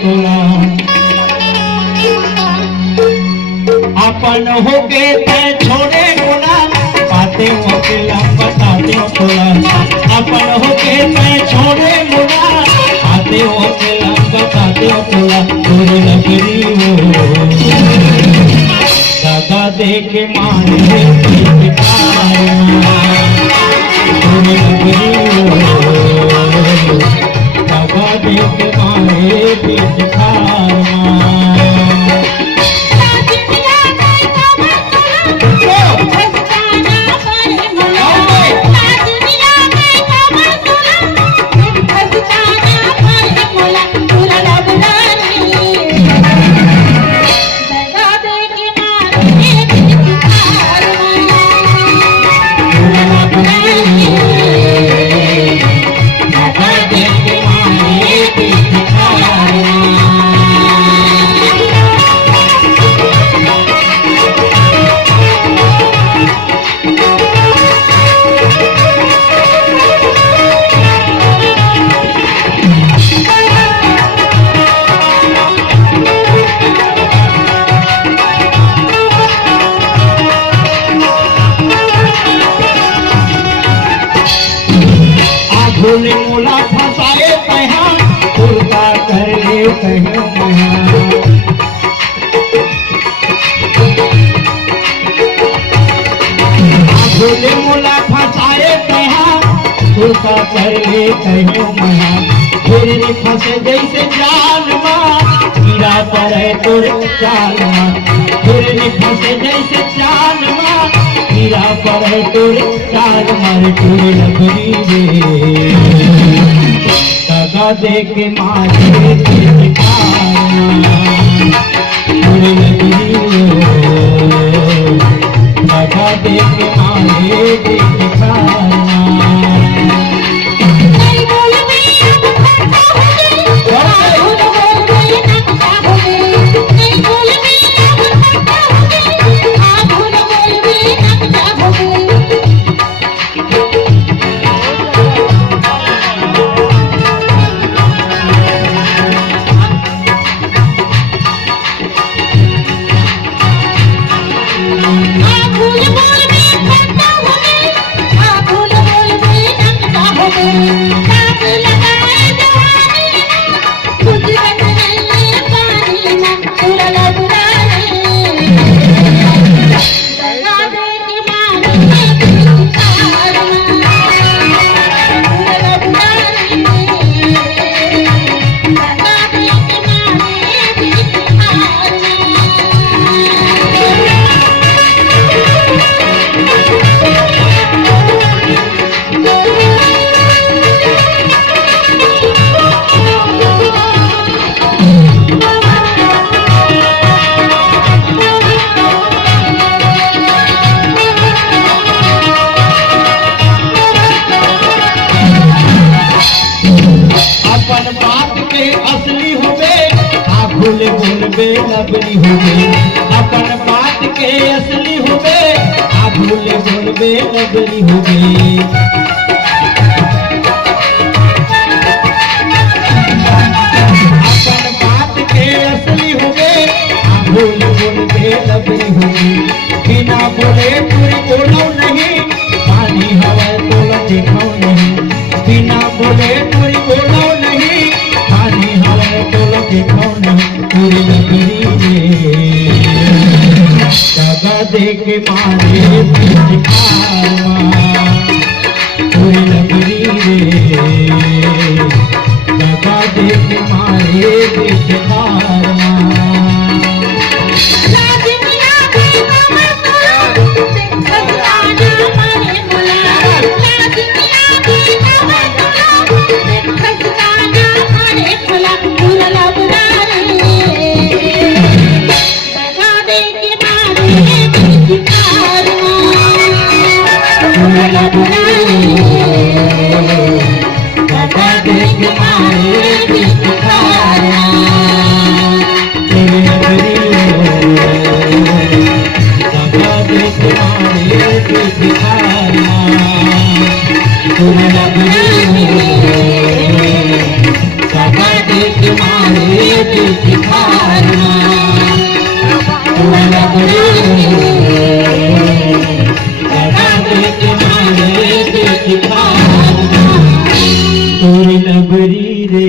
तोला अपन हो के तय छोड़े बोला बातें अकेला बताते तोला अपन हो के तय छोड़े बोला बातें अकेला बताते तोला तोरे लगरी हो दादा दे के मारे तोरे लगरी हो दादा दे के मारे पिछाड़ भोले मोला फसाए तहा उल्टा कर ले कहीं भोले मोला फसाए तहा उल्टा कर ले कहीं महा फिर फंसे जैसे जाल मां कीड़ा पड़े तोर चाल मां फिर फंसे जैसे जाल मां कीड़ा पड़े तोर चाल मार तोरे लगरी रे दादा दे के मारे तोरे लगरी हो दादा दे के मारे अपन बात के असली होवे आ भूल बोलबे लगरी होवे अपन बात के असली होवे आ भूल बोलबे लगरी होवे अपन बात के असली होवे आ भूल बोलबे लगरी होवे बिना बोले पूरी बोलो नहीं पानी हवा तो देखो नहीं बिना बोले पूरी बोलो पूरी लगरी दादा दे के मारे पूरी लगरी रे दादा दे के मारे मारे देखी खाना तोर नगरी लगा देख मारे देखी खाना तोर नगरी रे